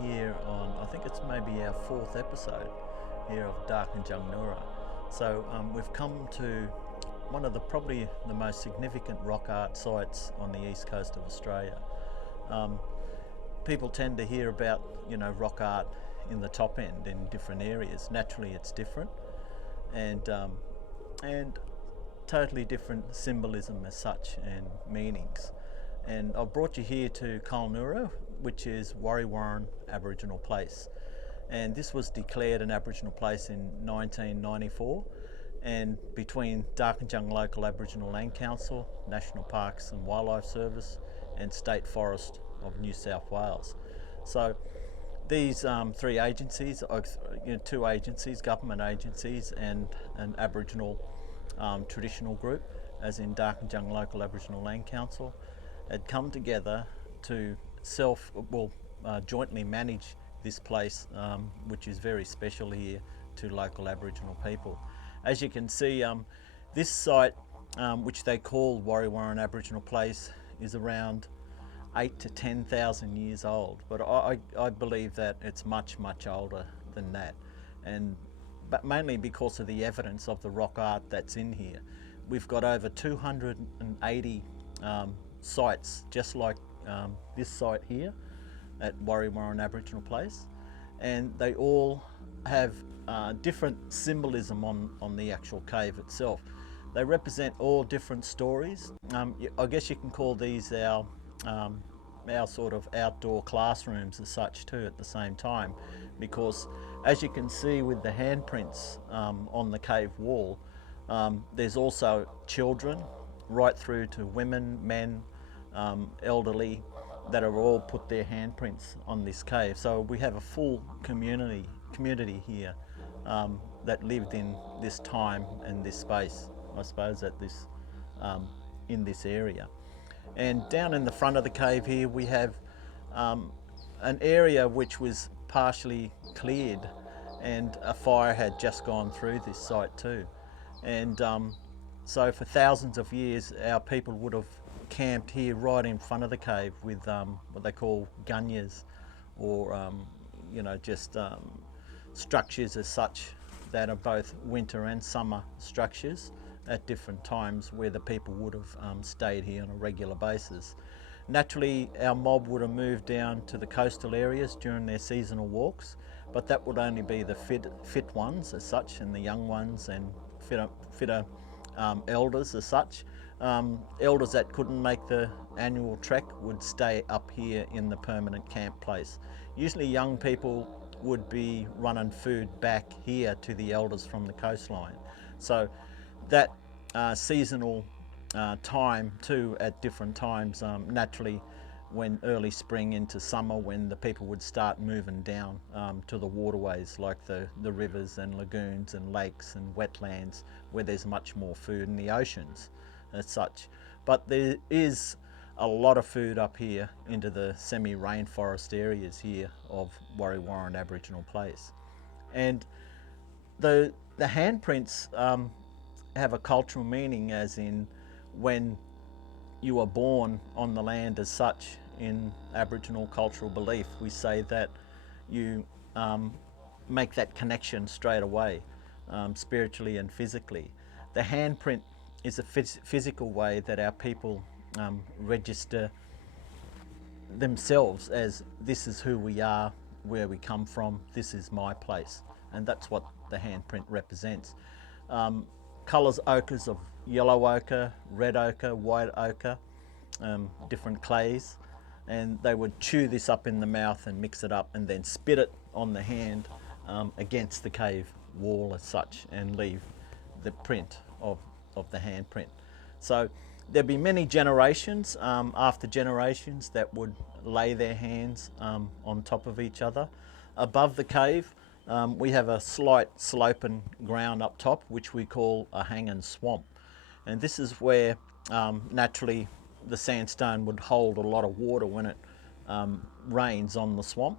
here on, I think it's maybe our fourth episode here of Darkinjung Ngura. So we've come to one of probably the most significant rock art sites on the east coast of Australia. People tend to hear about, rock art in the top end in different areas. Naturally, it's different, and totally different symbolism as such and meanings. And I've brought you here to Ngura, which is Warre Warren Aboriginal Place. And this was declared an Aboriginal place in 1994, and between Darkinjung Local Aboriginal Land Council, National Parks and Wildlife Service and State Forest of New South Wales. So these three agencies, two agencies, government agencies and an Aboriginal traditional group, as in Darkinjung Local Aboriginal Land Council, had come together to jointly manage this place, which is very special here to local Aboriginal people. As you can see, this site, which they call Warre Warren Aboriginal Place, is around 8 to 10,000 years old, but I believe that it's much older than that, but mainly because of the evidence of the rock art that's in here. We've got over 280 sites just like this site here at Warre Warren Aboriginal Place, and they all have different symbolism on the actual cave itself. They represent all different stories. I guess you can call these our sort of outdoor classrooms as such too at the same time, because as you can see with the handprints on the cave wall, there's also children right through to women, men, elderly, that have all put their handprints on this cave. So we have a full community here that lived in this time and this space, I suppose, at this in this area. And down in the front of the cave here we have an area which was partially cleared, and a fire had just gone through this site too. And so for thousands of years our people would have camped here right in front of the cave with what they call gunyas, or just structures as such that are both winter and summer structures at different times, where the people would have stayed here on a regular basis. Naturally, our mob would have moved down to the coastal areas during their seasonal walks, but that would only be the fit ones as such, and the young ones and fitter elders as such. Elders that couldn't make the annual trek would stay up here in the permanent camp place. Usually young people would be running food back here to the elders from the coastline. So that seasonal time too, at different times, naturally when early spring into summer, when the people would start moving down to the waterways like the rivers and lagoons and lakes and wetlands, where there's much more food, in the oceans as such. But there is a lot of food up here into the semi-rainforest areas here of Warre Warren Aboriginal Place. And the handprints have a cultural meaning, as in when you are born on the land as such. In Aboriginal cultural belief, we say that you make that connection straight away, spiritually and physically. The handprint is a physical way that our people register themselves as, this is who we are, where we come from, this is my place. And that's what the handprint represents. Colours ochres of yellow ochre, red ochre, white ochre, different clays, and they would chew this up in the mouth and mix it up and then spit it on the hand against the cave wall as such, and leave the print of the handprint. So there'd be many generations after generations that would lay their hands on top of each other. Above the cave we have a slight sloping ground up top, which we call a hanging swamp, and this is where naturally the sandstone would hold a lot of water when it rains on the swamp,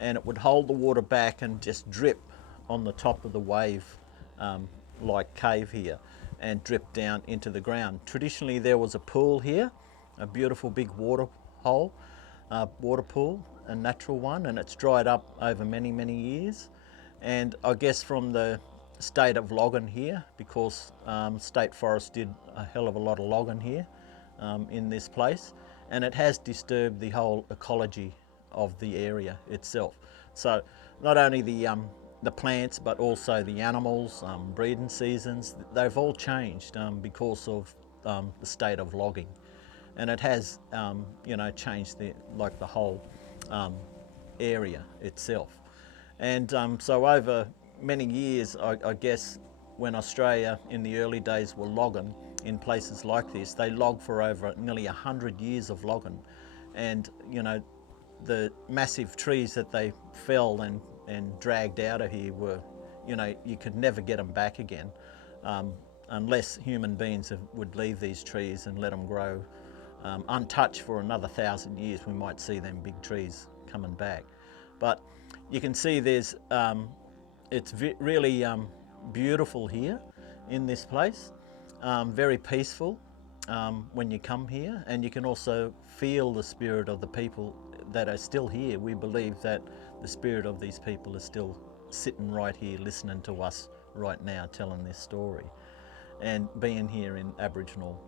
and it would hold the water back and just drip on the top of the wave like cave here, and drip down into the ground. Traditionally there was a pool here, a beautiful big water hole, water pool, a natural one, and it's dried up over many, many years. And I guess from the state of logging here, because State Forest did a hell of a lot of logging here in this place, and it has disturbed the whole ecology of the area itself. So not only the plants, but also the animals, breeding seasons, they've all changed because of the state of logging. And it has, changed the whole area itself. And so over many years, I guess, when Australia in the early days were logging in places like this, they logged for over nearly 100 years of logging. And, the massive trees that they felled and dragged out of here were, you could never get them back again unless human beings would leave these trees and let them grow untouched for another 1,000 years. We might see them big trees coming back. But you can see there's, it's really beautiful here in this place, very peaceful when you come here, and you can also feel the spirit of the people that are still here. We believe that the spirit of these people is still sitting right here listening to us right now, telling this story, and being here in Aboriginal,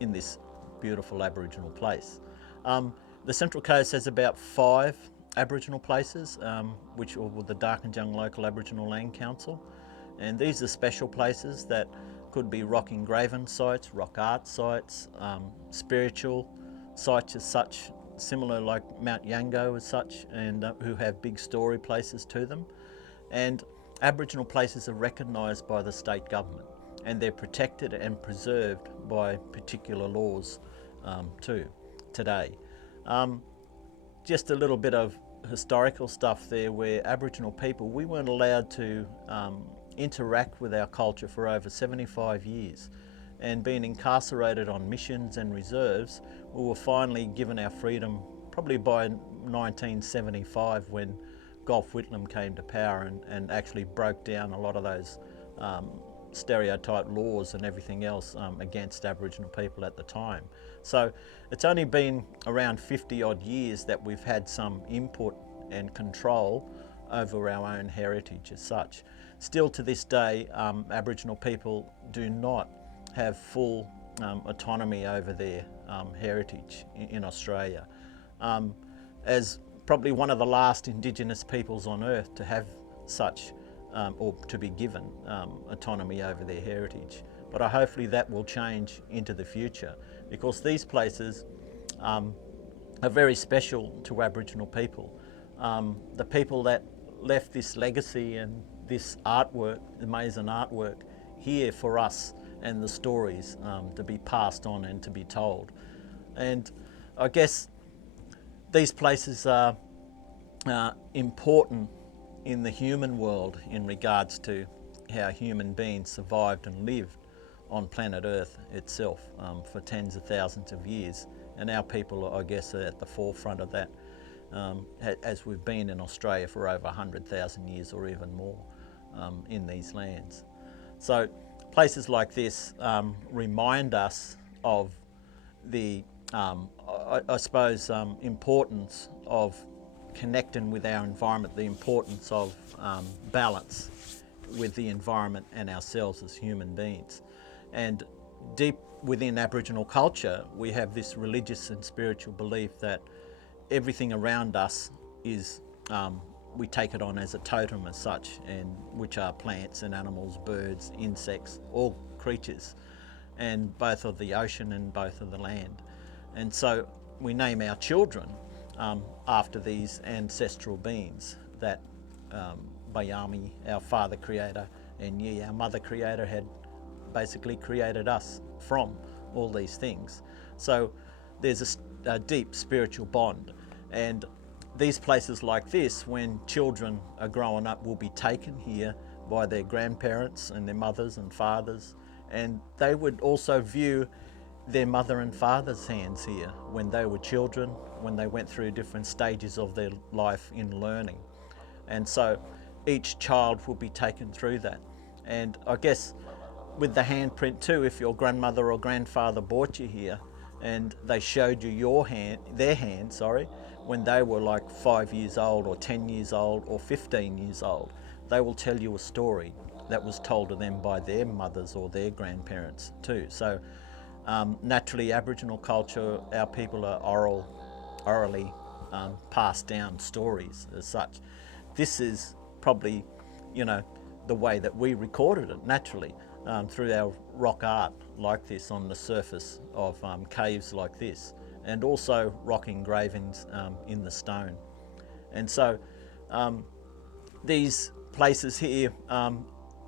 in this beautiful Aboriginal place. The Central Coast has about 5 Aboriginal places, which are with the Darkinjung Local Aboriginal Land Council, and these are special places that could be rock engraving sites, rock art sites, spiritual sites as such, similar like Mount Yango as such, and who have big story places to them. And Aboriginal places are recognised by the state government, and they're protected and preserved by particular laws too today. Just a little bit of historical stuff there, where Aboriginal people, we weren't allowed to interact with our culture for over 75 years. And being incarcerated on missions and reserves, we were finally given our freedom probably by 1975, when Gough Whitlam came to power and actually broke down a lot of those stereotype laws and everything else against Aboriginal people at the time. So it's only been around 50 odd years that we've had some input and control over our own heritage as such. Still to this day, Aboriginal people do not have full autonomy over their heritage in Australia. As probably one of the last Indigenous peoples on earth to have such, or to be given autonomy over their heritage. But hopefully that will change into the future, because these places are very special to Aboriginal people. The people that left this legacy and this artwork, amazing artwork, here for us, and the stories to be passed on and to be told. And I guess these places are important in the human world in regards to how human beings survived and lived on planet Earth itself for tens of thousands of years. And our people, I guess, are at the forefront of that, as we've been in Australia for over 100,000 years or even more in these lands. So places like this remind us of the, I suppose, importance of connecting with our environment, the importance of balance with the environment and ourselves as human beings. And deep within Aboriginal culture, we have this religious and spiritual belief that everything around us is, we take it on as a totem as such, and which are plants and animals, birds, insects, all creatures, and both of the ocean and both of the land. And so we name our children after these ancestral beings that Bayami, our father creator, and Yi, our mother creator, had basically created us from all these things. So there's a deep spiritual bond, and these places like this, when children are growing up, will be taken here by their grandparents and their mothers and fathers, and they would also view their mother and father's hands here when they were children, when they went through different stages of their life in learning. And so each child will be taken through that. And I guess with the handprint too, if your grandmother or grandfather brought you here, and they showed you their hand, when they were like 5 years old or 10 years old or 15 years old. They will tell you a story that was told to them by their mothers or their grandparents too. So naturally, Aboriginal culture, our people are orally passed down stories as such. This is probably, you know, the way that we recorded it naturally, through our rock art like this on the surface of caves like this, and also rock engravings in the stone. And so these places here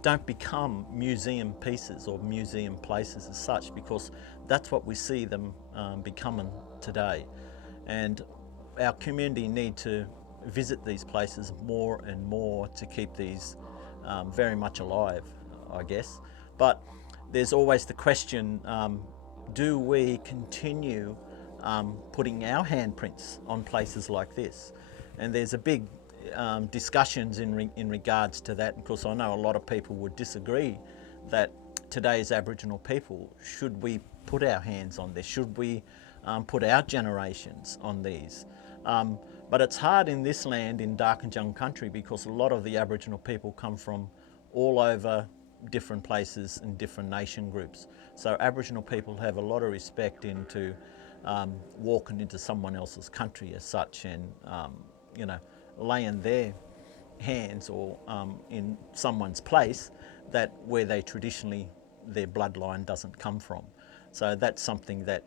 don't become museum pieces or museum places as such, because that's what we see them becoming today. And our community need to visit these places more and more to keep these very much alive, I guess. But there's always the question, do we continue putting our handprints on places like this? And there's a big discussions in regards to that. Of course, I know a lot of people would disagree that today's Aboriginal people, should we put our hands on this? Should we put our generations on these? But it's hard in this land, in Darkinjung country, because a lot of the Aboriginal people come from all over different places and different nation groups. So Aboriginal people have a lot of respect into walking into someone else's country as such, and you know, laying their hands or in someone's place that where they traditionally, their bloodline doesn't come from. So that's something that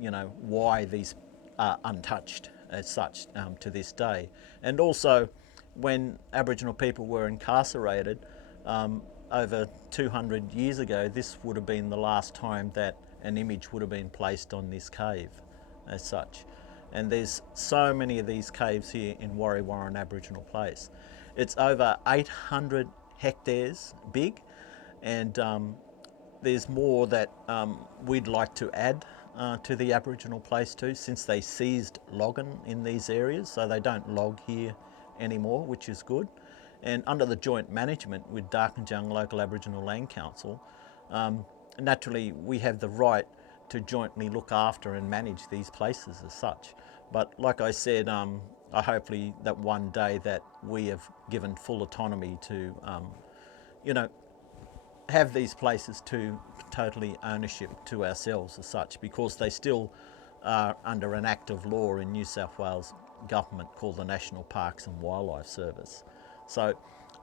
you know, why these are untouched as such to this day. And also, when Aboriginal people were incarcerated over 200 years ago, this would have been the last time that an image would have been placed on this cave as such. And there's so many of these caves here in Warre Warren Aboriginal Place. It's over 800 hectares big, and there's more that we'd like to add to the Aboriginal place too, since they ceased logging in these areas, so they don't log here anymore, which is good. And under the joint management with Darkinjung Local Aboriginal Land Council, naturally we have the right to jointly look after and manage these places as such. But like I said, I hopefully that one day that we have given full autonomy to, you know, have these places to totally ownership to ourselves as such, because they still are under an act of law in New South Wales government called the National Parks and Wildlife Service. So,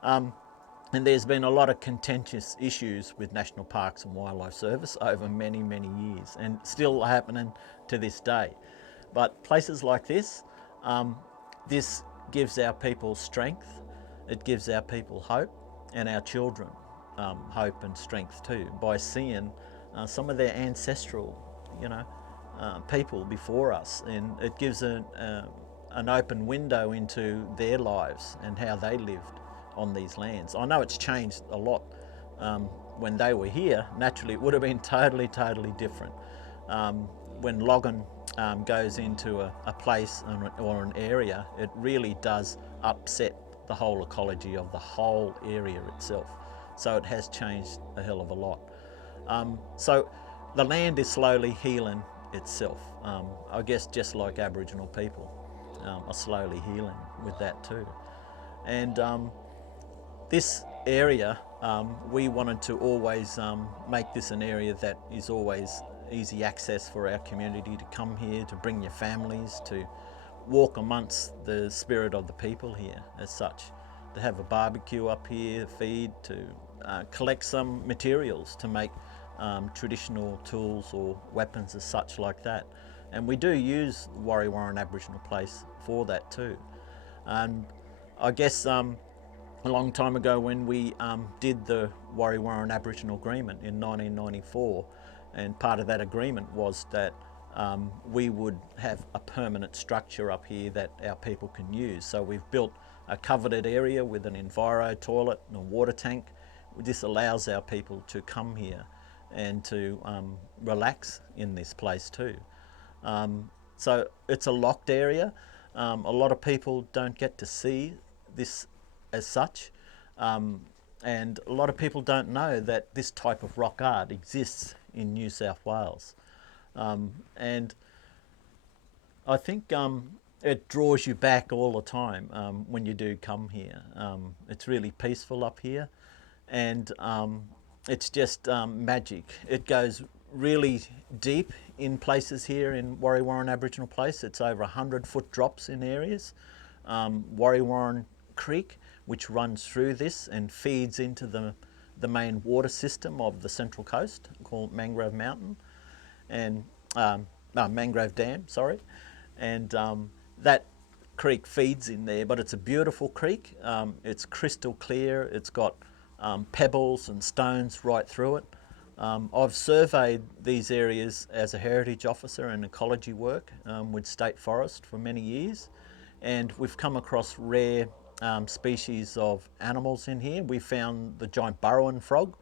and there's been a lot of contentious issues with National Parks and Wildlife Service over many, many years, and still happening to this day. But places like this, this gives our people strength, it gives our people hope, and our children hope and strength too, by seeing some of their ancestral, you know, people before us, and it gives an open window into their lives and how they lived on these lands. I know it's changed a lot when they were here. Naturally, it would have been totally different. When logging goes into a place or an area, it really does upset the whole ecology of the whole area itself. So it has changed a hell of a lot. So the land is slowly healing itself. I guess just like Aboriginal people are slowly healing with that too. And this area, we wanted to always make this an area that is always easy access for our community to come here, to bring your families, to walk amongst the spirit of the people here as such, to have a barbecue up here, feed, to collect some materials to make traditional tools or weapons as such like that. And we do use Warre Warren Aboriginal Place for that too. And I guess a long time ago when we did the Warre Warren Aboriginal Agreement in 1994, and part of that agreement was that we would have a permanent structure up here that our people can use. So we've built a coveted area with an enviro toilet and a water tank. This allows our people to come here and to relax in this place too. So it's a locked area. A lot of people don't get to see this as such, and a lot of people don't know that this type of rock art exists in New South Wales. And I think it draws you back all the time when you do come here. It's really peaceful up here, and it's just magic. It goes really deep in places here in Warre Warren Aboriginal Place. It's over 100-foot drops in areas. Warre Warren Creek, which runs through this and feeds into the main water system of the Central Coast, called Mangrove Mountain, and Mangrove Dam, sorry. And that creek feeds in there, but it's a beautiful creek. It's crystal clear. It's got pebbles and stones right through it. I've surveyed these areas as a heritage officer in ecology work with State Forest for many years, and we've come across rare species of animals in here. We found the giant burrowing frog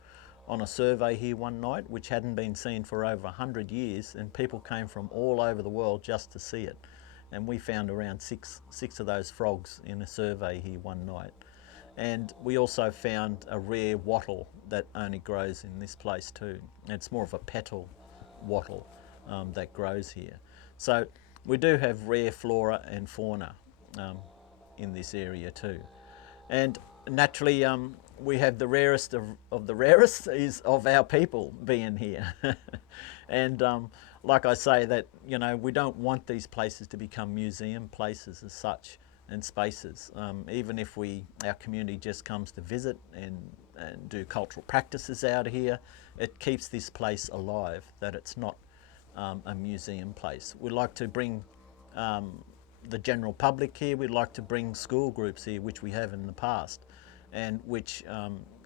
on a survey here one night, which hadn't been seen for over 100 years, and people came from all over the world just to see it. And we found around six of those frogs in a survey here one night. And we also found a rare wattle that only grows in this place too. It's more of a petal wattle that grows here. So we do have rare flora and fauna in this area too. And naturally, we have the rarest of the rarest is of our people being here. And like I say, that, you know, we don't want these places to become museum places as such and spaces. Even if our community just comes to visit and do cultural practices out here, it keeps this place alive, that it's not a museum place. We like to bring the general public here. We'd like to bring school groups here, which we have in the past, and which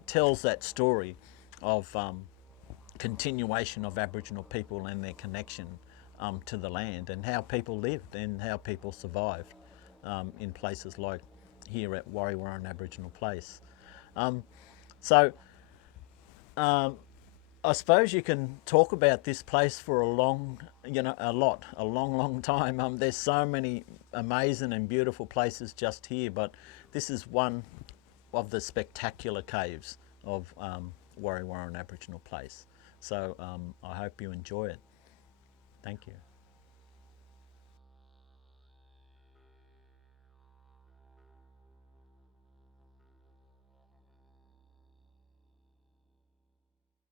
tells that story of continuation of Aboriginal people and their connection to the land, and how people lived and how people survived in places like here at Warre Warren Aboriginal Place. I suppose you can talk about this place for a long time. There's so many amazing and beautiful places just here, but this is one of the spectacular caves of Warre Warren Aboriginal Place. So I hope you enjoy it. Thank you.